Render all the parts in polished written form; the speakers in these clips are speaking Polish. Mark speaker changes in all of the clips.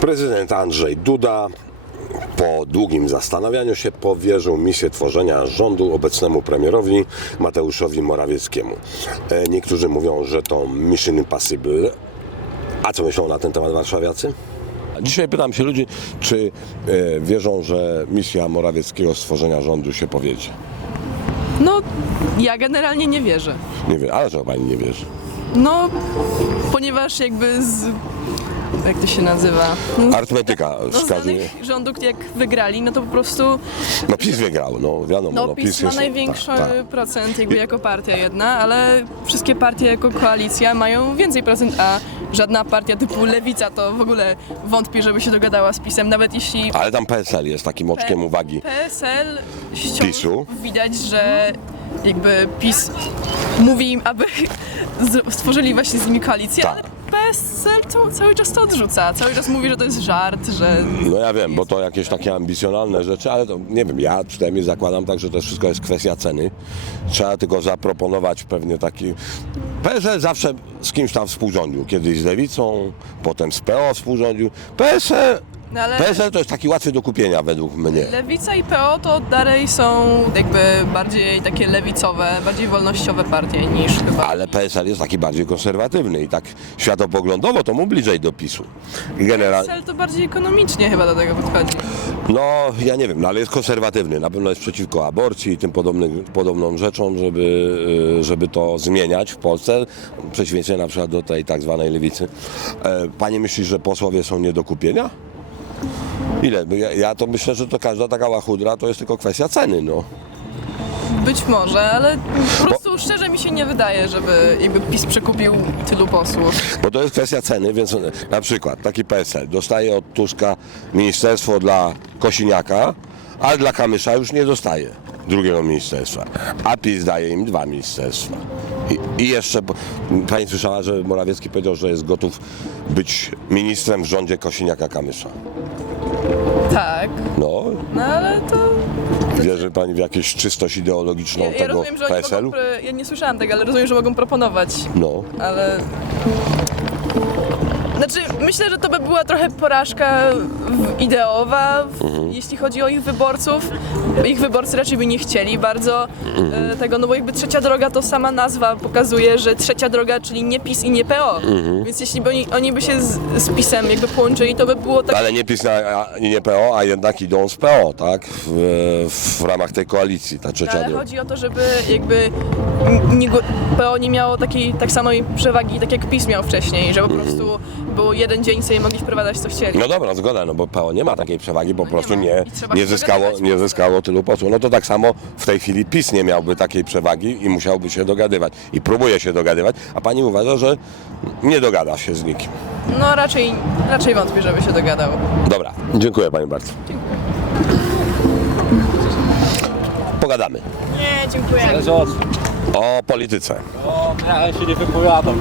Speaker 1: Prezydent Andrzej Duda po długim zastanawianiu się powierzył misję tworzenia rządu obecnemu premierowi Mateuszowi Morawieckiemu. Niektórzy mówią, że to Mission Impossible. A co myślą na ten temat warszawiacy? Dzisiaj pytam się ludzi, czy wierzą, że misja Morawieckiego stworzenia rządu się powiedzie.
Speaker 2: No, ja generalnie nie wierzę.
Speaker 1: Nie wiem, ale że pani nie wierzy.
Speaker 2: No, ponieważ jakby jak to się nazywa?
Speaker 1: Arytmetyka
Speaker 2: No, z
Speaker 1: wskazuje.
Speaker 2: danych rządów, jak wygrali, no to po prostu
Speaker 1: No PiS wygrał, no wiadomo.
Speaker 2: no, PiS ma
Speaker 1: jest,
Speaker 2: największy
Speaker 1: tak.
Speaker 2: procent jakby jako partia jedna, ale wszystkie partie jako koalicja mają więcej procent, a żadna partia typu Lewica to w ogóle wątpi, żeby się dogadała z PiS-em, nawet jeśli
Speaker 1: Ale tam PSL jest takim oczkiem uwagi.
Speaker 2: PSL
Speaker 1: PiS-u.
Speaker 2: widać, że jakby PiS mówi im, aby stworzyli właśnie z nimi koalicję,
Speaker 1: Tak.
Speaker 2: ale PSL cały czas to odrzuca, cały czas mówi, że to jest żart, że...
Speaker 1: No ja wiem, bo to jakieś takie ambicjonalne rzeczy, ale to nie wiem, ja przynajmniej zakładam tak, że to wszystko jest kwestia ceny. Trzeba tylko zaproponować pewnie taki... PSL zawsze z kimś tam współrządził, kiedyś z Lewicą, potem z PO współrządził.
Speaker 2: No ale
Speaker 1: PSL to jest taki łatwy do kupienia według mnie.
Speaker 2: Lewica i PO to dalej są jakby bardziej takie lewicowe, bardziej wolnościowe partie niż chyba...
Speaker 1: Ale PSL jest taki bardziej konserwatywny i tak światopoglądowo to mu bliżej do PiS-u. I
Speaker 2: PSL to bardziej ekonomicznie chyba do tego podchodzi.
Speaker 1: No, ja nie wiem, no, ale jest konserwatywny. Na pewno jest przeciwko aborcji i tym podobnym rzeczom, żeby to zmieniać w Polsce. W przeciwieństwie na przykład do tej tak zwanej lewicy. Pani myśli, że posłowie są nie do kupienia? Ile? Ja to myślę, że to każda taka łachudra to jest tylko kwestia ceny, no.
Speaker 2: Być może, ale po prostu szczerze mi się nie wydaje, żeby jakby PiS przekupił tylu posłów.
Speaker 1: Bo to jest kwestia ceny, więc na przykład taki PSL dostaje od Tuska ministerstwo dla Kosiniaka, ale dla Kamysza już nie dostaje drugiego ministerstwa, a PiS daje im 2 ministerstwa. I jeszcze, pani słyszała, że Morawiecki powiedział, że jest gotów być ministrem w rządzie Kosiniaka-Kamysza.
Speaker 2: Tak,
Speaker 1: No,
Speaker 2: no ale to...
Speaker 1: wierzy pani w jakąś czystość ideologiczną
Speaker 2: Ja
Speaker 1: tego
Speaker 2: rozumiem, że oni
Speaker 1: PSL-u?
Speaker 2: mogą, ja nie słyszałam tego, ale rozumiem, że mogą proponować,
Speaker 1: No.
Speaker 2: ale... Znaczy, myślę, że to by była trochę porażka ideowa, jeśli chodzi o ich wyborców. Ich wyborcy raczej by nie chcieli bardzo tego, no bo jakby trzecia droga to sama nazwa pokazuje, że trzecia droga, czyli nie PiS i nie PO. Więc jeśli by oni by się z PiS-em jakby połączyli, to by było tak...
Speaker 1: Ale nie PiS i nie PO, a jednak idą z PO, tak? W ramach tej koalicji, ta trzecia
Speaker 2: Ale
Speaker 1: droga.
Speaker 2: chodzi o to, żeby jakby PO nie miało tak samej przewagi, tak jak PiS miał wcześniej, że po prostu było jeden dzień sobie mogli wprowadzać co chcieli.
Speaker 1: No dobra, zgoda, no bo PO nie ma takiej przewagi, po prostu
Speaker 2: ma.
Speaker 1: nie,
Speaker 2: I trzeba
Speaker 1: nie,
Speaker 2: się dogadywać.
Speaker 1: nie zyskało tylu posłów. No to tak samo w tej chwili PiS nie miałby takiej przewagi i musiałby się dogadywać. I próbuje się dogadywać, a pani uważa, że nie dogada się z nikim.
Speaker 2: No raczej wątpię, żeby się dogadał.
Speaker 1: Dobra, dziękuję pani bardzo. Pogadamy
Speaker 2: Nie, dziękuję.
Speaker 1: o polityce.
Speaker 3: O, ja się nie wypowiadam.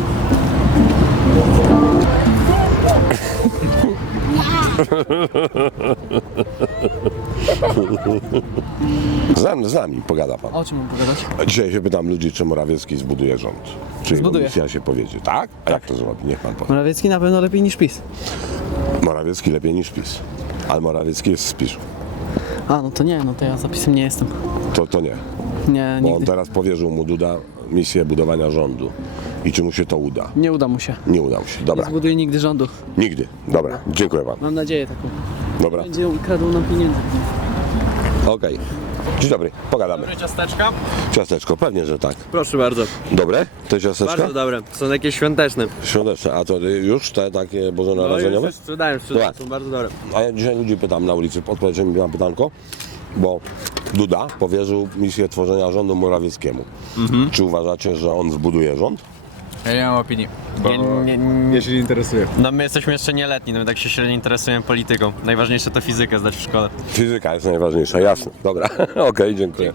Speaker 1: Z nami pogada pan.
Speaker 3: O czym mam pogadać?
Speaker 1: A dzisiaj się pytam ludzi, czy Morawiecki zbuduje rząd. Czy jego
Speaker 3: Zbuduje.
Speaker 1: misja się powiedzie. Tak? A jak to zrobi? Niech pan powie.
Speaker 3: Morawiecki na pewno lepiej niż PiS.
Speaker 1: Morawiecki lepiej niż PiS. Ale Morawiecki jest z PiS-u.
Speaker 3: A, no to nie, no to ja za PiS-em nie jestem.
Speaker 1: To nie.
Speaker 3: Nie,
Speaker 1: Bo on
Speaker 3: nigdy.
Speaker 1: teraz powierzył mu Duda misję budowania rządu. I czy mu się to uda?
Speaker 3: Nie uda mu się.
Speaker 1: Nie uda mu się.
Speaker 3: Nie
Speaker 1: Dobra.
Speaker 3: zbuduje nigdy rządu.
Speaker 1: Nigdy. Dobra. Dziękuję panu.
Speaker 3: Mam nadzieję taką.
Speaker 1: Dobra.
Speaker 3: Będzie kradł nam pieniędzy.
Speaker 1: Okej. Dzień dobry. Pogadamy.
Speaker 4: Ciasteczka?
Speaker 1: Ciasteczko. Pewnie, że tak.
Speaker 4: Proszę bardzo.
Speaker 1: Dobre? Te ciasteczka?
Speaker 4: Bardzo dobre. Są takie świąteczne.
Speaker 1: Świąteczne. A to już te takie bożonarodzeniowe?
Speaker 4: już sprzedają,
Speaker 1: Dobra.
Speaker 4: są bardzo dobre.
Speaker 1: A ja dzisiaj ludzi pytam na ulicy, odpowiedzcie mi na pytanko, bo Duda powierzył misję tworzenia rządu Morawieckiemu. Czy uważacie, że on zbuduje rząd?
Speaker 5: Ja nie mam opinii. Bo
Speaker 4: Ja się nie interesuję.
Speaker 5: no my jesteśmy jeszcze nieletni, no my tak się średnio interesujemy polityką. Najważniejsze to fizykę zdać w szkole.
Speaker 1: Fizyka jest najważniejsza, jasne. Dobra, okej, dziękuję.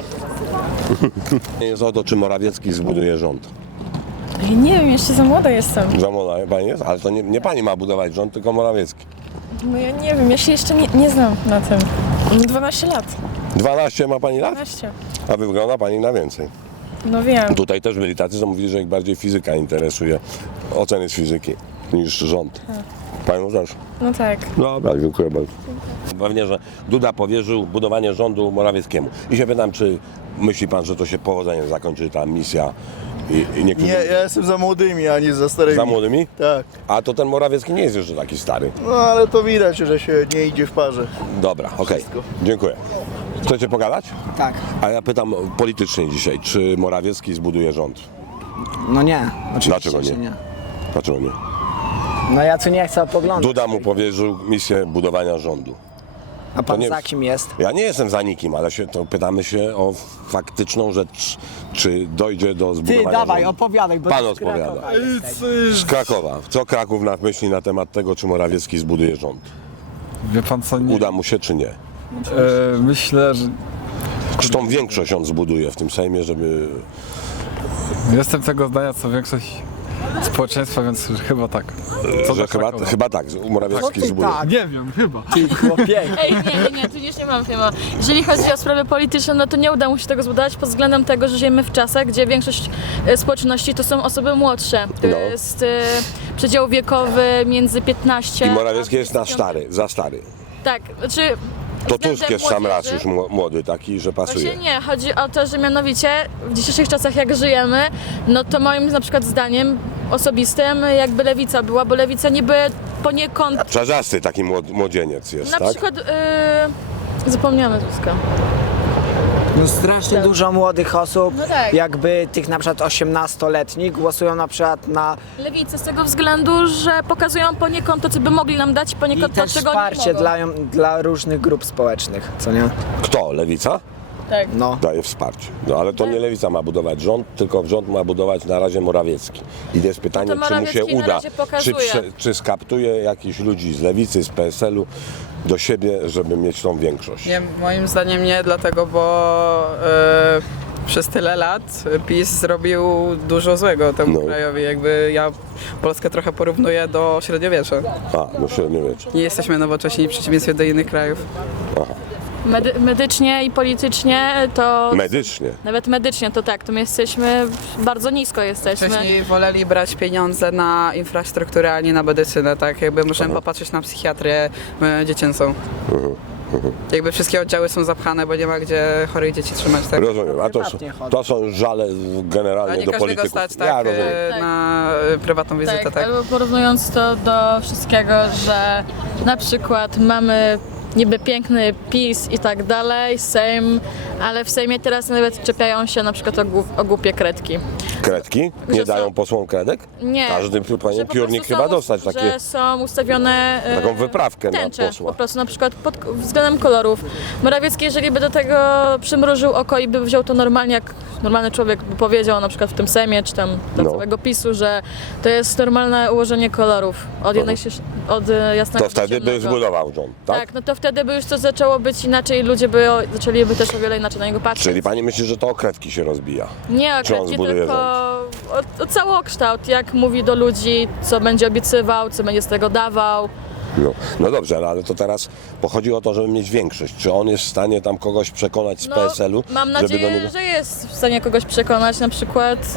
Speaker 1: Jest o to, czy Morawiecki zbuduje rząd.
Speaker 6: Nie wiem, jeszcze za młoda jestem.
Speaker 1: Za młoda pani jest, ale to nie pani ma budować rząd, tylko Morawiecki.
Speaker 6: No ja nie wiem, ja się jeszcze nie znam na tym. 12 lat.
Speaker 1: 12 ma pani lat?
Speaker 6: 12.
Speaker 1: A wygląda pani na więcej.
Speaker 6: No wiem.
Speaker 1: Tutaj też byli tacy, co mówili, że ich bardziej fizyka interesuje, oceny z fizyki, niż rząd. Panią też.
Speaker 6: No tak.
Speaker 1: Dobra, dziękuję bardzo. Pewnie, że Duda powierzył budowanie rządu Morawieckiemu. I się pytam, czy myśli pan, że to się powodzeniem zakończy ta misja i niektórzy...
Speaker 7: Nie, ja jestem za młodymi, a nie za starymi.
Speaker 1: Za młodymi?
Speaker 7: Tak.
Speaker 1: A to ten Morawiecki nie jest jeszcze taki stary.
Speaker 7: No ale to widać, że się nie idzie w parze.
Speaker 1: Dobra, okej. Dziękuję. Chcecie pogadać?
Speaker 8: Tak.
Speaker 1: A ja pytam politycznie dzisiaj, czy Morawiecki zbuduje rząd?
Speaker 8: No nie, oczywiście,
Speaker 1: Dlaczego
Speaker 8: że
Speaker 1: nie? Dlaczego nie?
Speaker 8: No ja tu nie chcę opoglądać.
Speaker 1: Duda mu powierzył misję budowania rządu.
Speaker 8: A pan
Speaker 1: nie-
Speaker 8: za kim jest?
Speaker 1: Ja nie jestem za nikim, ale to pytamy się o faktyczną rzecz, czy dojdzie do
Speaker 8: Ty
Speaker 1: zbudowania
Speaker 8: dawaj,
Speaker 1: rządu.
Speaker 8: opowiadaj, bo
Speaker 1: Pan
Speaker 8: ty z
Speaker 1: odpowiada.
Speaker 8: Krakowa jesteś.
Speaker 1: Z Krakowa. Co Kraków myśli na temat tego, czy Morawiecki zbuduje rząd?
Speaker 9: Wie pan co, nie,
Speaker 1: Uda mu się, czy nie?
Speaker 9: myślę, że
Speaker 1: Czy tą większość on zbuduje w tym Sejmie, żeby...
Speaker 9: jestem tego zdania co większość społeczeństwa, więc chyba tak. Co
Speaker 1: że
Speaker 9: do Krakowa.
Speaker 1: chyba tak, Morawiecki
Speaker 8: ty
Speaker 1: zbuduje.
Speaker 8: tak.
Speaker 9: Nie wiem, chyba.
Speaker 8: Ty chłopie.
Speaker 6: Ej, nie, tu już nie mam filmu. Jeżeli chodzi o sprawy polityczne, no to nie uda mu się tego zbudować pod względem tego, że żyjemy w czasach, gdzie większość społeczności to są osoby młodsze. To
Speaker 1: No.
Speaker 6: jest przedział wiekowy między 15
Speaker 1: I Morawiecki
Speaker 6: a
Speaker 1: jest na
Speaker 6: 25.
Speaker 1: za stary.
Speaker 6: Tak, znaczy...
Speaker 1: To
Speaker 6: względem
Speaker 1: Tusk jest sam raz
Speaker 6: młodzieży-
Speaker 1: już młody taki, że pasuje.
Speaker 6: Właśnie nie, chodzi o to, że mianowicie w dzisiejszych czasach jak żyjemy, no to moim na przykład zdaniem osobistym jakby lewica była, bo lewica niby poniekąd,
Speaker 1: Czarzasty taki młodzieniec jest,
Speaker 6: na
Speaker 1: tak?
Speaker 6: przykład zapomniane Tuska.
Speaker 8: No strasznie dużo młodych osób,
Speaker 6: No tak.
Speaker 8: jakby tych na przykład 18-letnich głosują na przykład na
Speaker 6: Lewicę z tego względu, że pokazują poniekąd to, co by mogli nam dać,
Speaker 8: i
Speaker 6: poniekąd to,
Speaker 8: też
Speaker 6: czego nie
Speaker 8: wsparcie
Speaker 6: mogą.
Speaker 8: dla różnych grup społecznych, co nie?
Speaker 1: Kto? Lewica?
Speaker 6: Tak.
Speaker 8: No.
Speaker 1: Daje wsparcie. No ale to nie Lewica ma budować rząd, tylko rząd ma budować na razie Morawiecki. I jest pytanie,
Speaker 6: No to
Speaker 1: czy mu się
Speaker 6: Morawiecki na
Speaker 1: uda,
Speaker 6: razie pokazuje.
Speaker 1: czy skaptuje jakichś ludzi z Lewicy, z PSL-u do siebie, żeby mieć tą większość.
Speaker 10: Nie, moim zdaniem nie, dlatego, bo przez tyle lat PiS zrobił dużo złego temu
Speaker 1: No.
Speaker 10: krajowi. Jakby ja Polskę trochę porównuję do średniowiecza.
Speaker 1: A, no średniowiecze.
Speaker 10: Nie jesteśmy nowocześni w przeciwieństwie do innych krajów.
Speaker 6: Medycznie i politycznie to...
Speaker 1: Medycznie.
Speaker 6: Nawet medycznie to tak, to my jesteśmy, bardzo nisko jesteśmy.
Speaker 10: Wcześniej woleli brać pieniądze na infrastrukturę, a nie na medycynę, tak? Jakby możemy popatrzeć na psychiatrię dziecięcą. Jakby wszystkie oddziały są zapchane, bo nie ma gdzie chorych dzieci trzymać, tak?
Speaker 1: Rozumiem, a to są żale
Speaker 10: A
Speaker 1: generalnie
Speaker 10: nie
Speaker 1: do
Speaker 10: każdego
Speaker 1: polityków.
Speaker 10: stać, tak,
Speaker 1: Ja rozumiem.
Speaker 10: na prywatną wizytę, tak?
Speaker 6: Albo porównując to do wszystkiego, że na przykład mamy niby piękny PiS i tak dalej, Sejm, ale w Sejmie teraz nawet czepiają się na przykład o głupie kredki.
Speaker 1: Kredki? Nie
Speaker 6: Że są-
Speaker 1: dają posłom kredek?
Speaker 6: Nie.
Speaker 1: Każdy
Speaker 6: Że
Speaker 1: powinien
Speaker 6: po
Speaker 1: piórnik
Speaker 6: prostu
Speaker 1: chyba
Speaker 6: są-
Speaker 1: dostać takie...
Speaker 6: Że są ustawione
Speaker 1: Taką wyprawkę na
Speaker 6: tęcze,
Speaker 1: posła.
Speaker 6: po prostu na przykład pod względem kolorów. Morawiecki, jeżeli by do tego przymrużył oko i by wziął to normalnie, jak normalny człowiek by powiedział na przykład w tym Sejmie, czy tam do
Speaker 1: No.
Speaker 6: całego PiS-u, że to jest normalne ułożenie kolorów od jednej od jasnego
Speaker 1: To
Speaker 6: do
Speaker 1: wtedy by
Speaker 6: ciemnego.
Speaker 1: zbudował rząd, tak?
Speaker 6: Tak, no to wtedy by już to zaczęło być inaczej, ludzie zaczęliby też o wiele inaczej na niego patrzeć.
Speaker 1: Czyli pani myśli, że to o kredki się rozbija?
Speaker 6: Nie
Speaker 1: Czy on
Speaker 6: akurat nie
Speaker 1: zbuduje
Speaker 6: tylko o całokształt, jak mówi do ludzi, co będzie obiecywał, co będzie z tego dawał.
Speaker 1: No dobrze, ale to teraz pochodzi o to, żeby mieć większość. Czy on jest w stanie tam kogoś przekonać z PSL-u,
Speaker 6: Mam
Speaker 1: żeby do
Speaker 6: nadzieję,
Speaker 1: niego...
Speaker 6: że jest w stanie kogoś przekonać, na przykład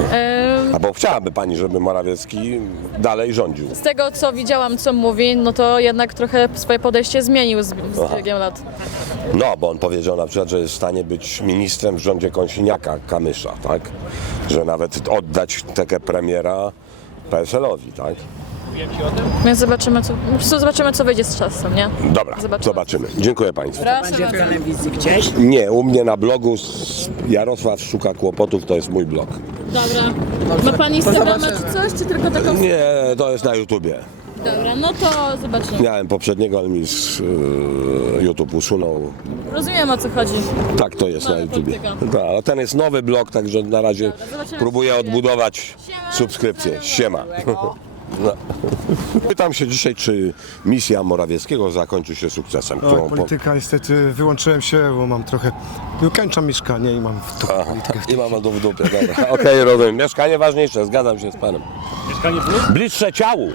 Speaker 1: Albo chciałaby pani, żeby Morawiecki dalej rządził.
Speaker 6: z tego, co widziałam, co mówi, no to jednak trochę swoje podejście zmienił z biegiem lat.
Speaker 1: No, bo on powiedział na przykład, że jest w stanie być ministrem w rządzie Kosiniaka-Kamysza, tak? Że nawet oddać tekę premiera PSL-owi, tak?
Speaker 6: Więc zobaczymy, co wyjdzie z czasem, nie?
Speaker 1: Dobra, zobaczymy. Dziękuję państwu.
Speaker 8: Będzie w telewizji gdzieś?
Speaker 1: Nie, u mnie na blogu Jarosław Szuka Kłopotów, to jest mój blog.
Speaker 6: Dobra. Ma pani Instagrama czy coś, czy tylko taką...
Speaker 1: Nie, to jest na YouTubie.
Speaker 6: Dobra, no to zobaczymy.
Speaker 1: Miałem poprzedniego, ale mi YouTube usunął.
Speaker 6: Rozumiem, o co chodzi.
Speaker 1: Tak to jest na
Speaker 6: Nowy
Speaker 1: YouTubie.
Speaker 6: polityka.
Speaker 1: Tak, ale ten jest nowy blog, także na razie
Speaker 6: zobaczymy,
Speaker 1: próbuję
Speaker 6: co będzie.
Speaker 1: odbudować
Speaker 6: Siema.
Speaker 1: subskrypcję. Siema. No. Pytam się dzisiaj, czy misja Morawieckiego zakończy się sukcesem.
Speaker 11: Oj, polityka niestety wyłączyłem się, bo mam trochę... Wykańczam mieszkanie i mam w dupie politykę.
Speaker 1: I mam w dupie, dobra. Okej, rozumiem. Mieszkanie ważniejsze, zgadzam się z panem. Mieszkanie bliższe ciału.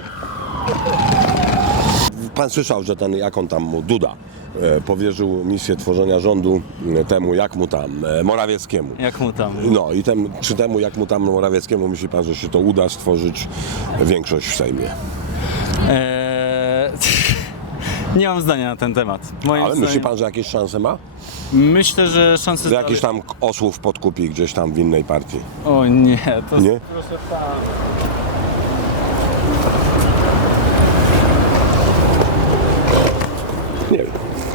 Speaker 1: Pan słyszał, że ten, jak on tam mu, Duda, powierzył misję tworzenia rządu temu, jak mu tam, Morawieckiemu.
Speaker 5: Jak mu tam?
Speaker 1: No i czy temu, jak mu tam Morawieckiemu, myśli pan, że się to uda stworzyć większość w Sejmie?
Speaker 3: Nie mam zdania na ten temat. Moim
Speaker 1: Ale myśli pan, że jakieś szanse ma?
Speaker 3: Myślę, że szanse
Speaker 1: Że jakiś tam osłów podkupi gdzieś tam w innej partii?
Speaker 3: O nie, to
Speaker 1: Nie? Nie wiem.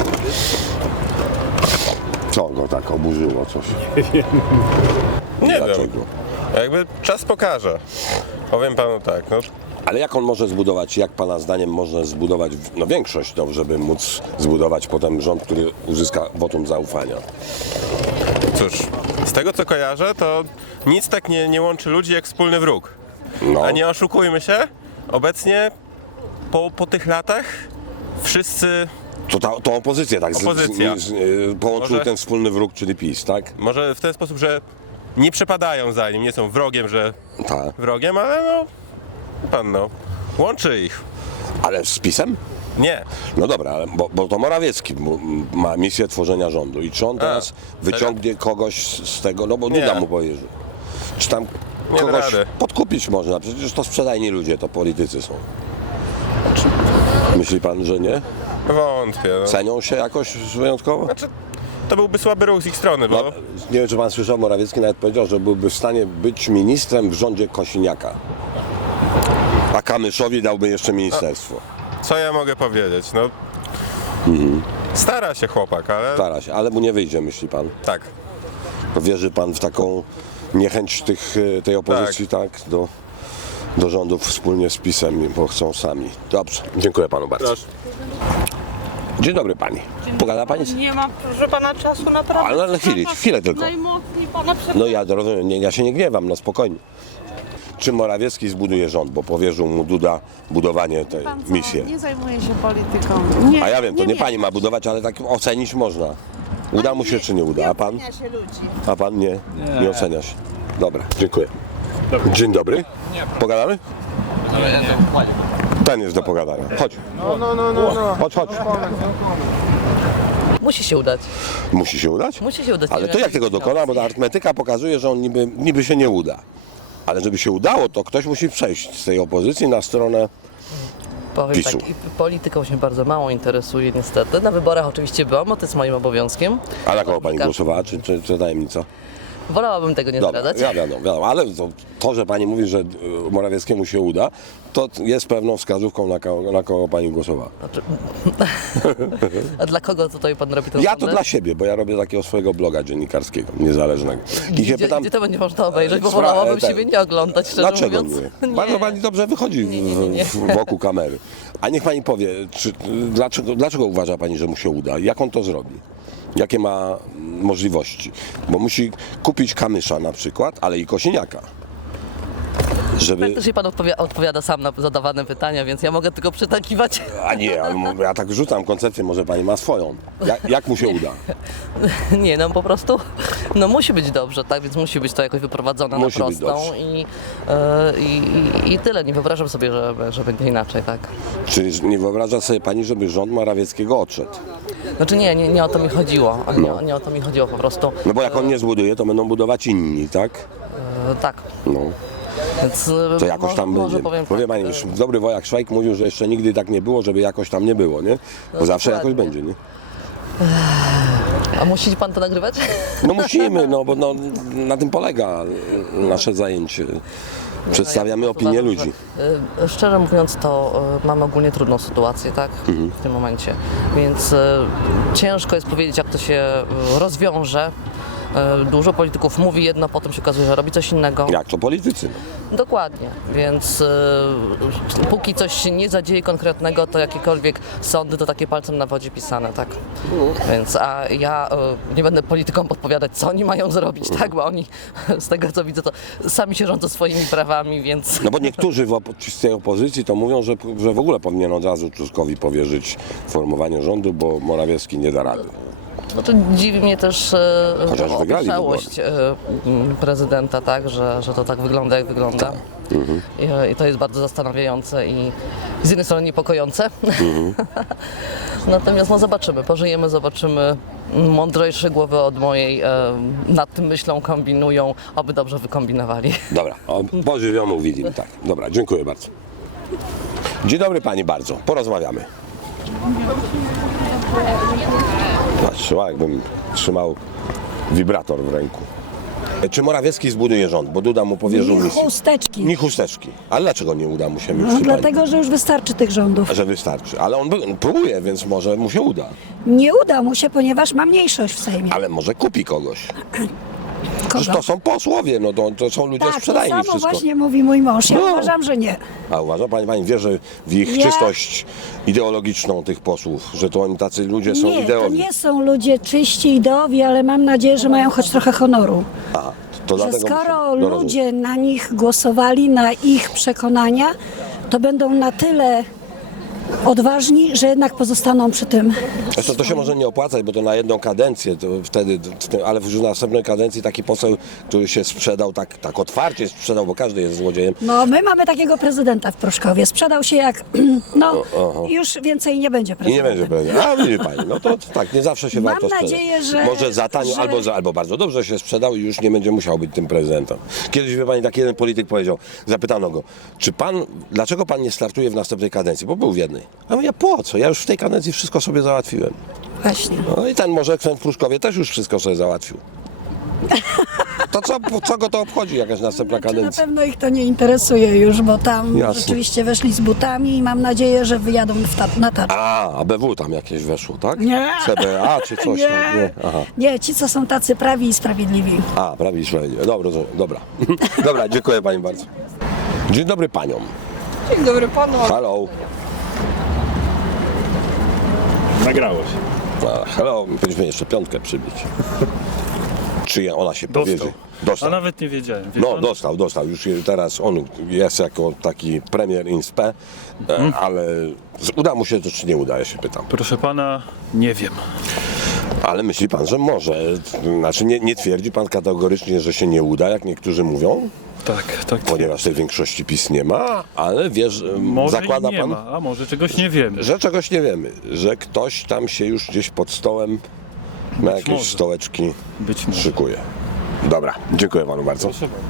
Speaker 1: Co go tak oburzyło coś?
Speaker 12: Nie
Speaker 1: Dlaczego?
Speaker 12: wiem. Jakby czas pokaże. Powiem panu tak, no
Speaker 1: Ale jak on może zbudować, jak pana zdaniem można zbudować większość, żeby móc zbudować potem rząd, który uzyska wotum zaufania?
Speaker 12: cóż, z tego co kojarzę, to nic tak nie łączy ludzi jak wspólny wróg.
Speaker 1: No,
Speaker 12: A nie oszukujmy się, obecnie po tych latach wszyscy,
Speaker 1: to tą opozycję tak
Speaker 12: Opozycja.
Speaker 1: połączył
Speaker 12: Może-
Speaker 1: ten wspólny wróg, czyli PiS, tak?
Speaker 12: może w ten sposób, że nie przepadają za nim, nie są wrogiem, że
Speaker 1: Tak.
Speaker 12: wrogiem, ale no, pan no, łączy ich.
Speaker 1: Ale z PiS-em?
Speaker 12: Nie,
Speaker 1: No dobra, ale bo to Morawiecki ma misję tworzenia rządu i czy on teraz wyciągnie kogoś z tego, no bo
Speaker 12: Nie.
Speaker 1: Duda mu powierzył. Czy tam
Speaker 12: Nie da
Speaker 1: kogoś
Speaker 12: rady.
Speaker 1: podkupić można, przecież to sprzedajni ludzie, to politycy są. Myśli pan, że nie?
Speaker 12: wątpię. No.
Speaker 1: Cenią się jakoś wyjątkowo?
Speaker 12: Znaczy, to byłby słaby ruch z ich strony, bo
Speaker 1: No, nie wiem, czy pan słyszał, Morawiecki nawet powiedział, że byłby w stanie być ministrem w rządzie Kosiniaka. A Kamyszowi dałby jeszcze ministerstwo.
Speaker 12: co ja mogę powiedzieć, no stara się chłopak, ale
Speaker 1: Stara się, ale mu nie wyjdzie, myśli pan.
Speaker 12: tak.
Speaker 1: Wierzy pan w taką niechęć tej opozycji, tak, do rządów wspólnie z PiS-em, bo chcą sami. Dobrze, dziękuję panu bardzo.
Speaker 12: Proszę.
Speaker 1: Dzień dobry pani. Pogada pani?
Speaker 13: Nie ma, proszę pana, czasu naprawdę.
Speaker 1: Ale chwilę tylko.
Speaker 13: Najmocniej pana
Speaker 1: No ja rozumiem, ja się nie gniewam, no spokojnie. Czy Morawiecki zbuduje rząd, bo powierzył mu Duda budowanie tej misji?
Speaker 13: Nie zajmuję się polityką. Nie,
Speaker 1: A ja wiem, to nie pani ma budować, ale tak ocenić można. Uda mu się czy nie uda? A pan?
Speaker 13: ocenia się ludzi.
Speaker 1: A pan nie? Nie ocenia się. Dobra, dziękuję. Dzień dobry. Pogadamy? Ten jest do pogadania. Chodź. No. Chodź.
Speaker 14: Musi się udać.
Speaker 1: Musi się udać?
Speaker 14: Musi się udać.
Speaker 1: Ale
Speaker 14: Nie
Speaker 1: to
Speaker 14: wiem,
Speaker 1: jak tego dokona, bo ta arytmetyka pokazuje, że on niby się nie uda. Ale żeby się udało, to ktoś musi przejść z tej opozycji na stronę
Speaker 14: Powiem
Speaker 1: PiS-u.
Speaker 14: tak, i polityką się bardzo mało interesuje niestety. Na wyborach oczywiście byłam, bo to jest moim obowiązkiem.
Speaker 1: A na kogo pani głosowała, czy tajemnica?
Speaker 14: Wolałabym tego nie
Speaker 1: Dobra,
Speaker 14: zdradzać.
Speaker 1: wiadomo, ale to, że pani mówi, że Morawieckiemu się uda, to jest pewną wskazówką, na kogo pani głosowała.
Speaker 14: A dla kogo tutaj pan robi ten
Speaker 1: Ja to
Speaker 14: sąd?
Speaker 1: dla siebie, bo ja robię takiego swojego bloga dziennikarskiego, niezależnego. I się pytam,
Speaker 14: Gdzie to będzie można obejrzeć, bo
Speaker 1: Spra-
Speaker 14: wolałabym
Speaker 1: tak.
Speaker 14: siebie nie oglądać, szczerze
Speaker 1: dlaczego
Speaker 14: mówiąc.
Speaker 1: nie? Bardzo pani dobrze wychodzi
Speaker 14: Nie.
Speaker 1: wokół kamery. A niech pani powie, dlaczego uważa pani, że mu się uda? Jak on to zrobi? Jakie ma możliwości? Bo musi kupić Kamysza na przykład, ale i Kosiniaka. Żeby...
Speaker 14: Praktycznie pan odpowiada sam na zadawane pytania, więc ja mogę tylko przytakiwać.
Speaker 1: A nie, ale ja tak rzucam koncepcję, może pani ma swoją. Jak mu się uda?
Speaker 14: Nie, no po prostu musi być dobrze, tak? Więc musi być to jakoś wyprowadzone
Speaker 1: Musi
Speaker 14: na
Speaker 1: być
Speaker 14: prostą
Speaker 1: dobrze.
Speaker 14: i tyle. Nie wyobrażam sobie, że będzie inaczej, tak?
Speaker 1: Czyli nie wyobraża sobie pani, żeby rząd Morawieckiego odszedł?
Speaker 14: Znaczy nie o to mi chodziło. Nie o to mi chodziło po prostu.
Speaker 1: No bo jak on nie zbuduje, to będą budować inni, tak?
Speaker 14: Tak.
Speaker 1: No.
Speaker 14: Więc
Speaker 1: To jakoś tam
Speaker 14: może
Speaker 1: będzie.
Speaker 14: powiem
Speaker 1: Powie
Speaker 14: tak,
Speaker 1: pani, już dobry wojak Szwajk mówił, że jeszcze nigdy tak nie było, żeby jakoś tam nie było, nie? Bo zawsze jakoś
Speaker 14: dokładnie.
Speaker 1: będzie, nie?
Speaker 14: A musi pan to nagrywać?
Speaker 1: No musimy, bo na tym polega nasze zajęcie. Przedstawiamy opinię
Speaker 14: Uważam,
Speaker 1: ludzi.
Speaker 14: że, szczerze mówiąc, to mamy ogólnie trudną sytuację, tak? W tym momencie. Więc ciężko jest powiedzieć, jak to się rozwiąże. Dużo polityków mówi jedno, potem się okazuje, że robi coś innego.
Speaker 1: Jak to politycy?
Speaker 14: Dokładnie, więc póki coś się nie zadzieje konkretnego, to jakiekolwiek sądy to takie palcem na wodzie pisane, tak? Więc a ja nie będę politykom podpowiadać, co oni mają zrobić, tak? Bo oni z tego co widzę, to sami się rządzą swoimi prawami, więc...
Speaker 1: No bo niektórzy z tej opozycji to mówią, że w ogóle powinien od razu Tuskowi powierzyć formowanie rządu, bo Morawiecki nie da rady.
Speaker 14: Znaczy, dziwi mnie też
Speaker 1: Chociaż wygrali
Speaker 14: opieszałość prezydenta, tak, że to tak wygląda, jak wygląda. I to jest bardzo zastanawiające i z jednej strony niepokojące. Natomiast zobaczymy, pożyjemy, zobaczymy. Mądrzejsze głowy od mojej nad tym myślą, kombinują, aby dobrze wykombinowali.
Speaker 1: Dobra, pożywiomu widzimy, tak. Dobra, dziękuję bardzo. Dzień dobry pani bardzo, porozmawiamy. Patrzyła, jakbym trzymał wibrator w ręku. Czy Morawiecki zbuduje rząd? Bo Duda mu powierzył misję.
Speaker 13: Chusteczki.
Speaker 1: Nie chusteczki. Ale dlaczego nie uda mu się?
Speaker 13: No, dlatego, że już wystarczy tych rządów.
Speaker 1: Że wystarczy. Ale on próbuje, więc może mu się uda.
Speaker 13: Nie uda mu się, ponieważ ma mniejszość w Sejmie.
Speaker 1: Ale może kupi kogoś.
Speaker 13: Kogo?
Speaker 1: Przecież to są posłowie, no to są ludzie
Speaker 13: Tak, to
Speaker 1: sprzedajni
Speaker 13: samo
Speaker 1: wszystko.
Speaker 13: właśnie mówi mój mąż. Ja
Speaker 1: No.
Speaker 13: uważam, że nie.
Speaker 1: A uważa pani wierzy w ich
Speaker 13: Ja-
Speaker 1: czystość ideologiczną tych posłów, że to oni tacy ludzie są
Speaker 13: Nie, to
Speaker 1: ideowi?
Speaker 13: nie są ludzie czyści ideowi, ale mam nadzieję, że mają choć trochę honoru.
Speaker 1: Aha, to
Speaker 13: Że
Speaker 1: dlatego
Speaker 13: skoro
Speaker 1: muszę- no rozumiem.
Speaker 13: ludzie na nich głosowali, na ich przekonania, to będą na tyle odważni, że jednak pozostaną przy tym.
Speaker 1: Zresztą to się może nie opłacać, bo to na jedną kadencję, to wtedy, ale w następnej kadencji taki poseł, który się sprzedał, tak otwarcie sprzedał, bo każdy jest złodziejem.
Speaker 13: No, my mamy takiego prezydenta w Pruszkowie. Sprzedał się jak, no, już więcej nie będzie
Speaker 1: I nie
Speaker 13: prezydenta.
Speaker 1: będzie pewnie. A widzi pani, no to tak, nie zawsze się
Speaker 13: Mam
Speaker 1: warto sprzedać.
Speaker 13: nadzieję, że-
Speaker 1: Może za tanio,
Speaker 13: że-
Speaker 1: albo bardzo dobrze się sprzedał i już nie będzie musiał być tym prezydentem. Kiedyś, wie pani, taki jeden polityk powiedział, zapytano go, dlaczego pan nie startuje w następnej kadencji? Bo był w jednej. A ja po co? Ja już w tej kadencji wszystko sobie załatwiłem.
Speaker 13: Właśnie.
Speaker 1: No i ten w Pruszkowie też już wszystko sobie załatwił. To co go to obchodzi, jakaś następna
Speaker 13: Na
Speaker 1: kadencja?
Speaker 13: pewno ich to nie interesuje już, bo tam
Speaker 1: Jasne.
Speaker 13: rzeczywiście weszli z butami i mam nadzieję, że wyjadą na tarcz.
Speaker 1: A, ABW tam jakieś weszło, tak?
Speaker 13: Nie.
Speaker 1: CBA czy coś
Speaker 13: Nie.
Speaker 1: tam? Nie. Aha.
Speaker 13: Nie, ci co są tacy prawi i sprawiedliwi.
Speaker 1: A, prawie i sprawiedliwie. Dobra, rozumiem. Dobra. Dobra, dziękuję pani bardzo. Dzień dobry paniom.
Speaker 10: Dzień dobry panu.
Speaker 1: Halo.
Speaker 3: Nagrało się.
Speaker 1: Hello, powinniśmy jeszcze piątkę przybić. Czy ona się powiedzie? Dostał.
Speaker 3: nawet nie wiedziałem.
Speaker 1: No, dostał. Już teraz on jest jako taki premier in spe, ale uda mu się to, czy nie uda, ja się pytam.
Speaker 3: Proszę pana, nie wiem.
Speaker 1: Ale myśli pan, że może? Znaczy nie twierdzi pan kategorycznie, że się nie uda, jak niektórzy mówią?
Speaker 3: Tak.
Speaker 1: Ponieważ tej większości PiS nie ma, ale wiesz, zakłada pan,
Speaker 3: a może czegoś nie wiemy.
Speaker 1: że czegoś nie wiemy, że ktoś tam się już gdzieś pod stołem na jakieś
Speaker 3: może.
Speaker 1: stołeczki
Speaker 3: Być może.
Speaker 1: szykuje. Dobra, dziękuję panu bardzo.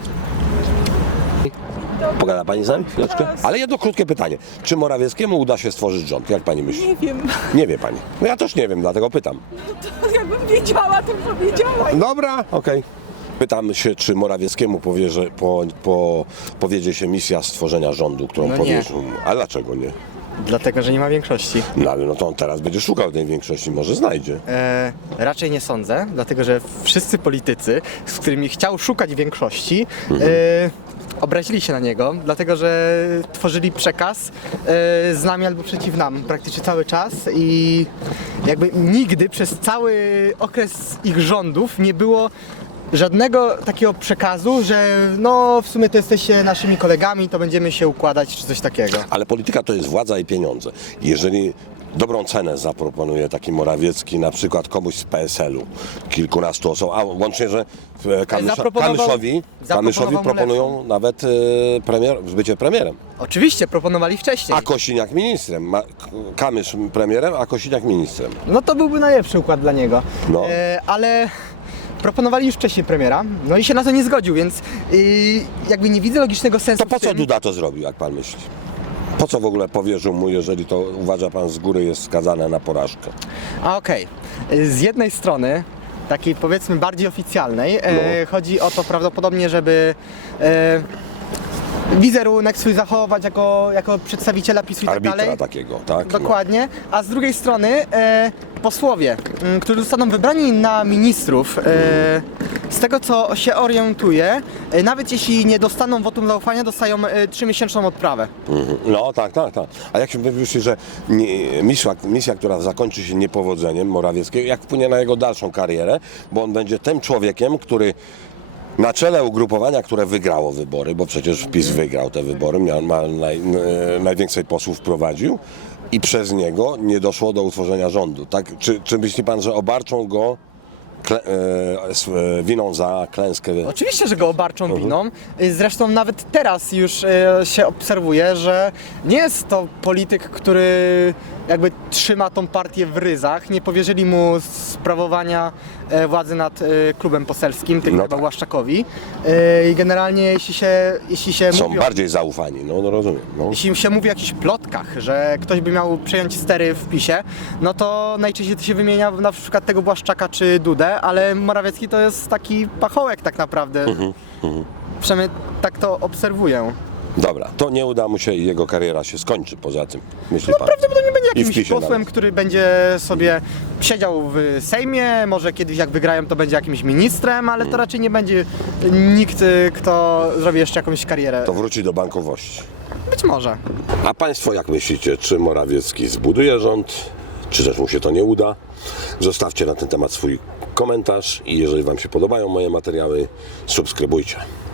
Speaker 1: Pogada pani z nami chwileczkę? Ale jedno krótkie pytanie. Czy Morawieckiemu uda się stworzyć rząd? Jak pani myśli?
Speaker 2: Nie wiem.
Speaker 1: Nie wie pani. No ja też nie wiem, dlatego pytam.
Speaker 2: Jakbym wiedziała, to powiedziała.
Speaker 1: Dobra, okej. Pytam się, czy Morawieckiemu powiedzie się misja stworzenia rządu, którą
Speaker 4: No nie.
Speaker 1: powierzył mu. A dlaczego nie?
Speaker 4: Dlatego, że nie ma większości.
Speaker 1: No ale no to on teraz będzie szukał tej większości, może znajdzie.
Speaker 4: Raczej nie sądzę, dlatego że wszyscy politycy, z którymi chciał szukać większości, obrazili się na niego, dlatego że tworzyli przekaz z nami albo przeciw nam praktycznie cały czas i jakby nigdy przez cały okres ich rządów nie było żadnego takiego przekazu, że no w sumie to jesteście naszymi kolegami, to będziemy się układać czy coś takiego.
Speaker 1: Ale polityka to jest władza i pieniądze. Jeżeli dobrą cenę zaproponuje taki Morawiecki, na przykład komuś z PSL-u, kilkunastu osób, a łącznie, że Kamyszowi
Speaker 4: zaproponował mu
Speaker 1: proponują nawet bycie premierem,
Speaker 4: Oczywiście, proponowali wcześniej.
Speaker 1: a Kosiniak ministrem. Kamysz premierem, a Kosiniak ministrem.
Speaker 4: No to byłby najlepszy układ dla niego.
Speaker 1: No.
Speaker 4: Ale proponowali już wcześniej premiera, no i się na to nie zgodził, więc jakby nie widzę logicznego sensu
Speaker 1: To po
Speaker 4: w
Speaker 1: co
Speaker 4: tym.
Speaker 1: Duda to zrobił, jak pan myśli? Po co w ogóle powierzył mu, jeżeli to uważa pan z góry jest skazane na porażkę?
Speaker 4: A okej. Z jednej strony, takiej powiedzmy bardziej oficjalnej, chodzi o to prawdopodobnie, żeby wizerunek swój zachować jako przedstawiciela PiS-u i tak
Speaker 1: Arbitra
Speaker 4: dalej.
Speaker 1: takiego, tak?
Speaker 4: Dokładnie. A z drugiej strony posłowie, którzy zostaną wybrani na ministrów, z tego co się orientuję, nawet jeśli nie dostaną wotum zaufania, dostają 3-miesięczną odprawę.
Speaker 1: No tak. A jak się myśli, że misja, która zakończy się niepowodzeniem Morawieckiego, jak wpłynie na jego dalszą karierę, bo on będzie tym człowiekiem, który na czele ugrupowania, które wygrało wybory, bo przecież PiS wygrał te wybory, najwięcej posłów prowadził i przez niego nie doszło do utworzenia rządu. Tak? Czy myśli pan, że obarczą go winą za klęskę.
Speaker 4: Oczywiście, że go obarczą winą. Zresztą nawet teraz już się obserwuje, że nie jest to polityk, który jakby trzyma tą partię w ryzach. Nie powierzyli mu sprawowania władzy nad klubem poselskim, tylko chyba Błaszczakowi. I generalnie jeśli się
Speaker 1: Są
Speaker 4: mówi
Speaker 1: bardziej zaufani, no rozumiem. No.
Speaker 4: jeśli się mówi o jakichś plotkach, że ktoś by miał przejąć stery w PiSie, no to najczęściej to się wymienia na przykład tego Błaszczaka czy Dudę, ale Morawiecki to jest taki pachołek tak naprawdę. Przynajmniej tak to obserwuję.
Speaker 1: Dobra, to nie uda mu się i jego kariera się skończy poza tym, myśli
Speaker 4: No
Speaker 1: pan?
Speaker 4: prawdopodobnie będzie
Speaker 1: I w
Speaker 4: jakimś
Speaker 1: PiSie
Speaker 4: posłem,
Speaker 1: nawet.
Speaker 4: który będzie sobie siedział w Sejmie, może kiedyś jak wygrają to będzie jakimś ministrem, ale to raczej nie będzie nikt, kto zrobi jeszcze jakąś karierę.
Speaker 1: To wróci do bankowości.
Speaker 4: Być może.
Speaker 1: A państwo jak myślicie, czy Morawiecki zbuduje rząd, czy też mu się to nie uda? Zostawcie na ten temat swój komentarz i jeżeli wam się podobają moje materiały, subskrybujcie.